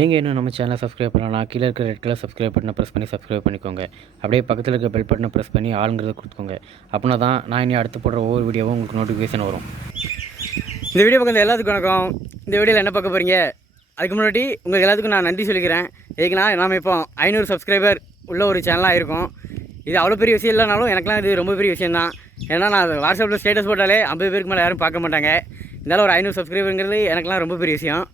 நீங்கள் இன்னும் நம்ம சேனலை சப்ஸ்கிரைப் பண்ணலாம். கீழே இருக்கிற ரெட் கலர் சப்ஸ்கிரைப் பட்டனை ப்ரெஸ் பண்ணி சப்ஸ்கிரைப் பண்ணிக்கோங்க. அப்படியே பக்கத்தில் இருக்க பெல் பட்டனை ப்ரெஸ் பண்ணி ஆளுங்கிறத கொடுத்துக்கோங்க. அப்படின்னா தான் நான் இனி அடுத்து போடுற ஒவ்வொரு வீடியோவும் உங்களுக்கு நோட்டிஃபிகேஷன் வரும். இந்த வீடியோ பார்க்குறது எல்லாத்துக்கும் வணக்கம். இந்த வீடியோவில் என்ன பார்க்க போகிறீங்க? அதுக்கு முன்னாடி உங்களுக்கு எல்லாத்துக்கும் நான் நன்றி சொல்லிக்கிறேன். எதுக்குன்னா நாம் இப்போ 500 சப்ஸ்கிரைபர் உள்ள ஒரு சேனலாக இருக்கும். இது அவ்வளோ பெரிய விஷயம் இல்லைனாலும் எனக்குலாம் இது ரொம்ப பெரிய விஷயந்தான். ஏன்னா நான் வாட்ஸ்அப்பில் ஸ்டேட்டஸ் போட்டாலே 50 பேருக்கு மேலே யாரும் பார்க்க மாட்டாங்க. இருந்தாலும் ஒரு 500 சப்ஸ்கிரைபருங்கிறது எனக்குலாம் ரொம்ப பெரிய விஷயம்.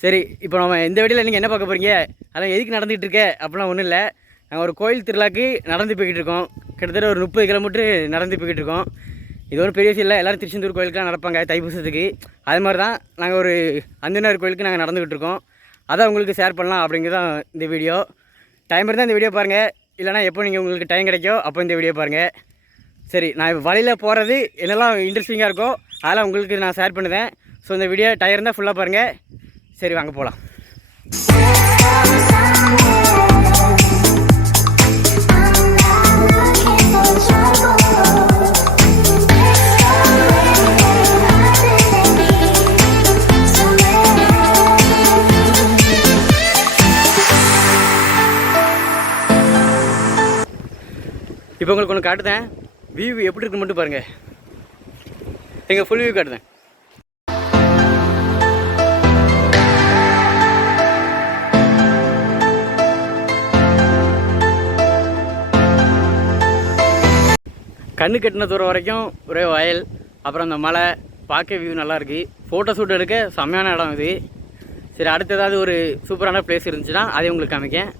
சரி, இப்போ நம்ம இந்த வீடியோவில் நீங்கள் என்ன பார்க்க போகிறீங்க, அதெல்லாம் எதுக்கு நடந்துகிட்டு இருக்க அப்படிலாம் ஒன்றும் இல்லை. நாங்கள் ஒரு கோயில் திருவிழாக்கு நடந்து போய்கிட்டு இருக்கோம். கிட்டத்தட்ட ஒரு 30 கிலோமீட்டர் நடந்து போய்கிட்டு இருக்கோம். இது ஒரு பெரிய விஷயம் இல்லை. எல்லோரும் திருச்செந்தூர் கோயிலுக்குலாம் நடப்பாங்க தைப்பூசத்துக்கு. அது மாதிரி தான் நாங்கள் ஒரு அந்தனர் கோயிலுக்கு நாங்கள் நடந்துக்கிட்டு இருக்கோம். அதை உங்களுக்கு ஷேர் பண்ணலாம் அப்படிங்கிறதான் இந்த வீடியோ. டைம் இருந்தால் இந்த வீடியோ பாருங்கள், இல்லைனா எப்போ நீங்கள் உங்களுக்கு டைம் கிடைக்கோ அப்போ இந்த வீடியோ பாருங்கள். சரி, நான் வழியில் போகிறது என்னெல்லாம் இன்ட்ரெஸ்டிங்காக இருக்கோ அதெல்லாம் உங்களுக்கு நான் ஷேர் பண்ணுவேன். ஸோ இந்த வீடியோ டைம் இருந்தால் ஃபுல்லாக பாருங்கள். சரி, வாங்க போகலாம். இப்போ உங்களுக்கு ஒன்று காட்டுதேன், வியூ எப்படி இருக்குன்னு மட்டும் பாருங்கள். எங்கள் ஃபுல் வியூ காட்டுதேன். கண்ணு கட்டின தூரம் வரைக்கும் ஒரே வயல், அப்புறம் அந்த மலை பார்க்க வியூ நல்லாயிருக்கு. ஃபோட்டோ ஷூட் எடுக்க செம்மையான இடம் இது. சரி, அடுத்து ஏதாவது ஒரு சூப்பரான பிளேஸ் இருந்துச்சுன்னா அதையும் உங்களுக்கு காமிக்கேன்.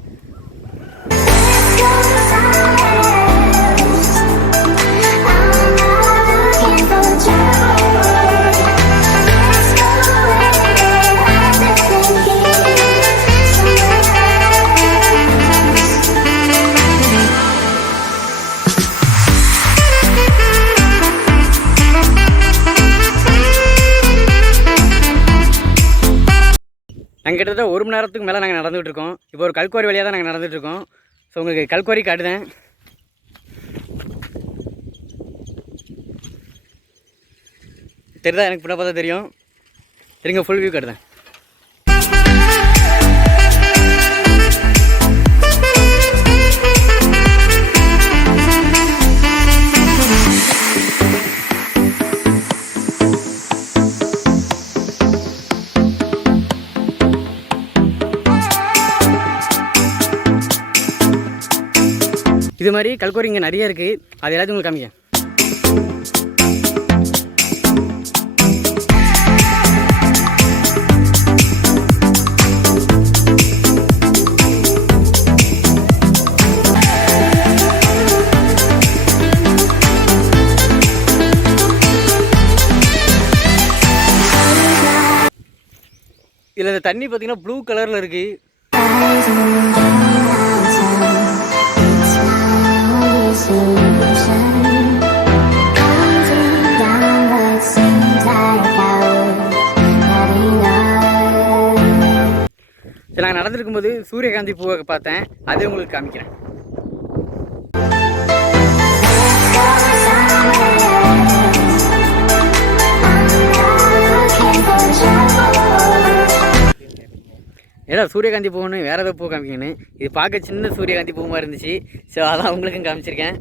நாங்கள் கிட்டத்தட்ட 1 மணி நேரத்துக்கு மேலே நாங்கள் நடந்துகிட்டு இருக்கோம். இப்போ ஒரு கல்குவாரி வழியாக தான் நாங்கள் நடந்துகிட்ருக்கோம். ஸோ உங்களுக்கு கல்குவாரி காட்டுதேன். தெரியுதா? எனக்கு பின்ன பார்த்தா தெரியும். சரிங்க, ஃபுல் வியூ காட்டுதேன். இது மாதிரி கல்குவாரி இங்கே நிறைய இருக்குது. அது எல்லாத்தையும் உங்களுக்கு காமிக்க. இதில் இந்த தண்ணி பார்த்தீங்கன்னா ப்ளூ கலரில் இருக்குது. சரி, நான் நடந்துருக்கும்போது சூரியகாந்தி பூவை பார்த்தேன், அதே உங்களுக்கு காமிக்கிறேன். ஏன்னா சூரியகாந்தி பூன்னு வேறு ஏதோ பூ காமிக்கணும். இது பார்க்க சின்ன சூரியகாந்தி பூ மாதிரி இருந்துச்சு. ஸோ அதான் உங்களுக்கும் காமிச்சிருக்கேன்.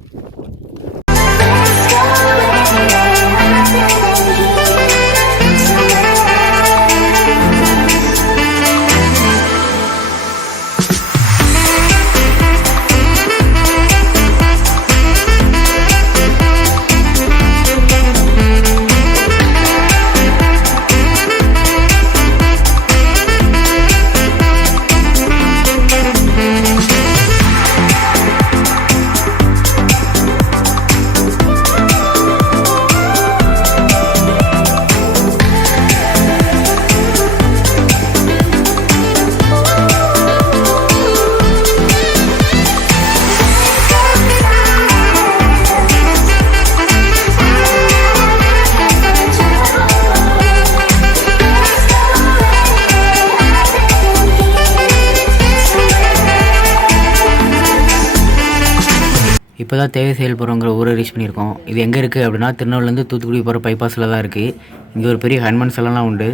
இப்போ தான் தேவைசெயல்புரங்கிற ஊரை ரீச் பண்ணியிருக்கோம். இது எங்கே இருக்குது அப்படின்னா திருநெல்வேலிலேருந்து தூத்துக்குடி போகிற பைபாஸில் தான் இருக்குது. இங்கே ஒரு பெரிய ஹனுமான் சிலைலாம் உண்டு.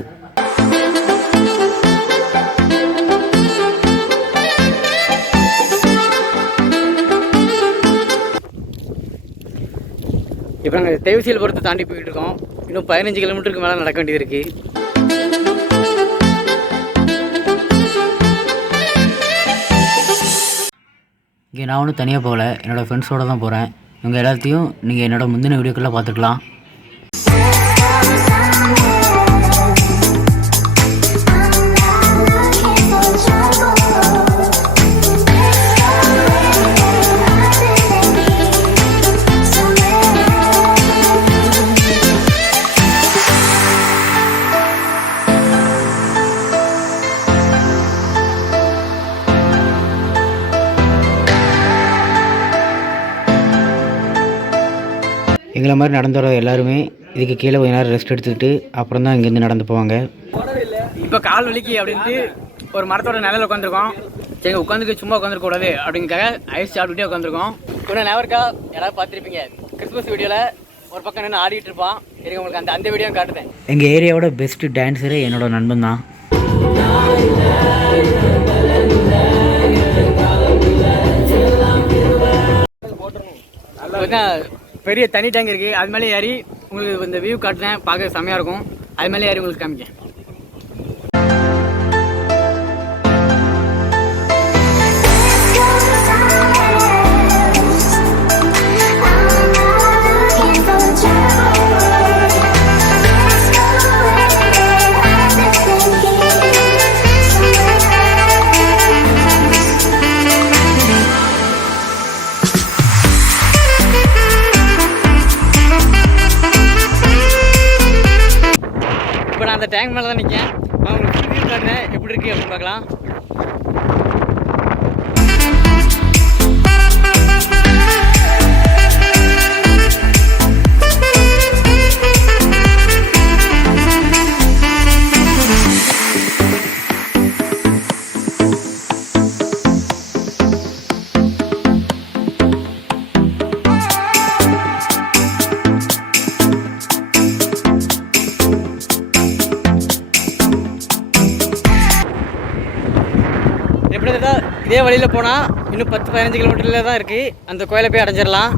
இப்போ நாங்கள் தெய்வசீலபுரத்தை தாண்டி போயிட்டு இருக்கோம். இன்னும் 15 கிலோமீட்டருக்கு மேலே நடக்க வேண்டியது இருக்குது. இங்கே நான் ஒன்றும் தனியாக போகலை, என்னோடய ஃப்ரெண்ட்ஸோடு தான் போகிறேன். இவங்க எல்லாத்தையும் நீங்கள் என்னோடய முந்தின வீடியோக்குள்ளே பார்த்துக்கலாம். எங்களை மாதிரி நடந்து வர எல்லாருமே இதுக்கு கீழே கொஞ்ச நேரம் ரெஸ்ட் எடுத்துக்கிட்டு அப்புறம் தான் இங்கேருந்து நடந்து போவாங்க. இப்போ கால் வலிக்கு அப்படின்ட்டு ஒரு மரத்தோட நிலையில் உட்காந்துருக்கோம். சரி உட்காந்துக்கு சும்மா உட்காந்துருக்கூடாது அப்படிங்கிறக்காக ஐஸ் சாப்பிட்டுட்டே உட்காந்துருக்கோம். இன்னும் நேவருக்கா யாராவது பார்த்துருப்பீங்க, கிறிஸ்மஸ் வீடியோவில் ஒரு பக்கம் நின்று ஆடிட்டு இருப்பான். சரி உங்களுக்கு அந்த வீடியோ காட்டுதேன். எங்கள் ஏரியாவோட பெஸ்ட்டு டான்ஸரு என்னோட நண்பன் தான். பெரிய தனி டேங்க் இருக்குது, அது மேலே ஏறி உங்களுக்கு இந்த வியூ காட்டுறேன். பார்க்க செம்மையாக இருக்கும். அது மேலே ஏறி உங்களுக்கு காமிக்கேன். அந்த டேங்க் மேலே தான் நிற்கேன். உங்களுக்கு வியூ காட்டுறேன், எப்படி இருக்குது அப்படின்னு பார்க்கலாம். இதே வழியில் போனால் இன்னும் 10-15 கிலோமீட்டரில் தான் இருக்குது. அந்த கோயிலை போய் அடைஞ்சிடலாம்.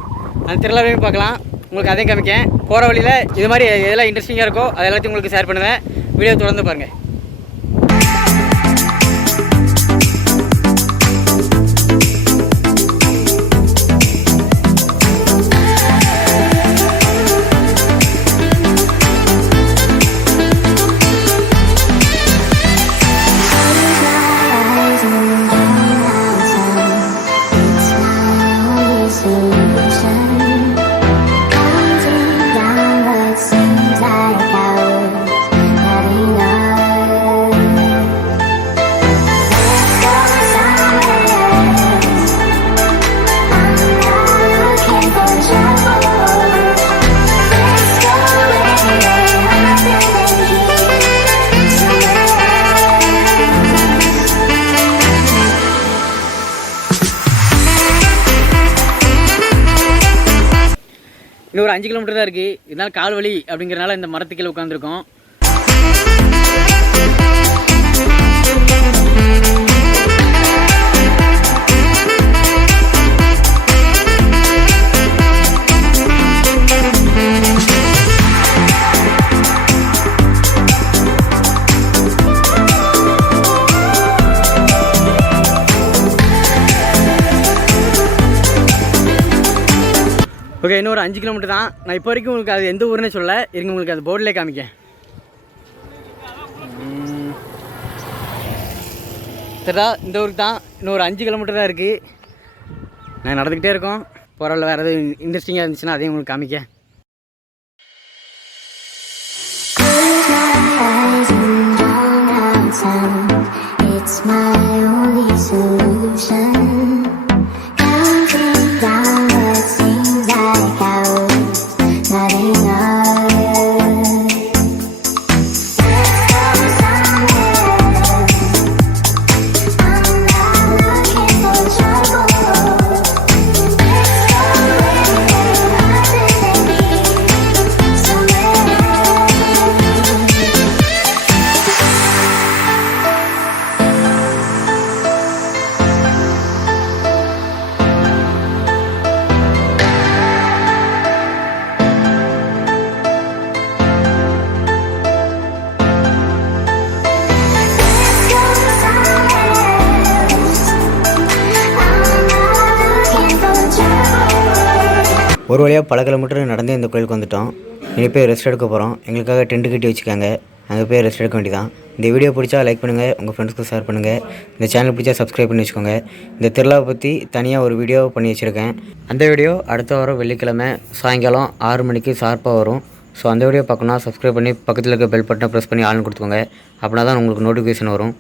அந்த திருவிழாவையும் பார்க்கலாம். உங்களுக்கு அதையும் காமிக்கேன். போகிற வழியில் இது மாதிரி எதெல்லாம் இன்ட்ரெஸ்டிங்காக இருக்கோ அது எல்லாத்தையும் உங்களுக்கு ஷேர் பண்ணுவேன். வீடியோ தொடர்ந்து பாருங்கள். இன்னும் ஒரு 5 கிலோமீட்டர் தான் இருக்குது. இதனால் கால் வலி அப்படிங்கிறனால இந்த மரத்துக்கீழே உட்காந்துருக்கோம். ஓகே, இன்னும் ஒரு 5 கிலோமீட்டர் தான். நான் இப்போ வரைக்கும் உங்களுக்கு அது எந்த ஊருன்னு சொல்ல, இருங்க உங்களுக்கு அது போர்டிலே காமிக்கேன். சரிடா, இந்த ஊருக்கு தான். இன்னும் ஒரு 5 கிலோமீட்டர் தான் இருக்குது. நான் நடந்துக்கிட்டே இருக்கோம். பரவாயில்ல, வேறு எதுவும் இன்ட்ரெஸ்டிங்காக இருந்துச்சுன்னா அதையும் உங்களுக்கு காமிக்கேன். It's my only solution. Counting down what seems like hours, not enough. Let's go somewhere. I'm not looking for trouble. Let's go where nothing can be. Somewhere. ஒரு வழியாக பல கிலோமீட்டர் நடந்தே இந்த கோயிலுக்கு வந்துவிட்டோம். இனி போய் ரெஸ்ட் எடுக்க போகிறோம். எங்களுக்காக டென்ட் கட்டி வச்சுக்காங்க, அங்கே போய் ரெஸ்ட் எடுக்க வேண்டியதான். இந்த வீடியோ பிடிச்சா லைக் பண்ணுங்கள், உங்கள் ஃப்ரெண்ட்ஸ்க்கு ஷேர் பண்ணுங்கள். இந்த சேனல் பிடிச்சா சப்ஸ்கிரைப் பண்ணி வச்சுக்கோங்க. இந்த திருவிழாவை பற்றி தனியாக ஒரு வீடியோ பண்ணி வச்சுருக்கேன். அந்த வீடியோ அடுத்த வாரம் வெள்ளிக்கிழமை சாயங்காலம் 6 மணிக்கு ஷார்ப்பாக வரும். ஸோ அந்த வீடியோ பார்க்கணுன்னா சப்ஸ்கிரைப் பண்ணி பக்கத்தில் இருக்க பெல் பட்டனை ப்ரெஸ் பண்ணி ஆள்னு கொடுத்துக்கோங்க. அப்படின்னா தான் உங்களுக்கு நோட்டிஃபிகேஷன் வரும்.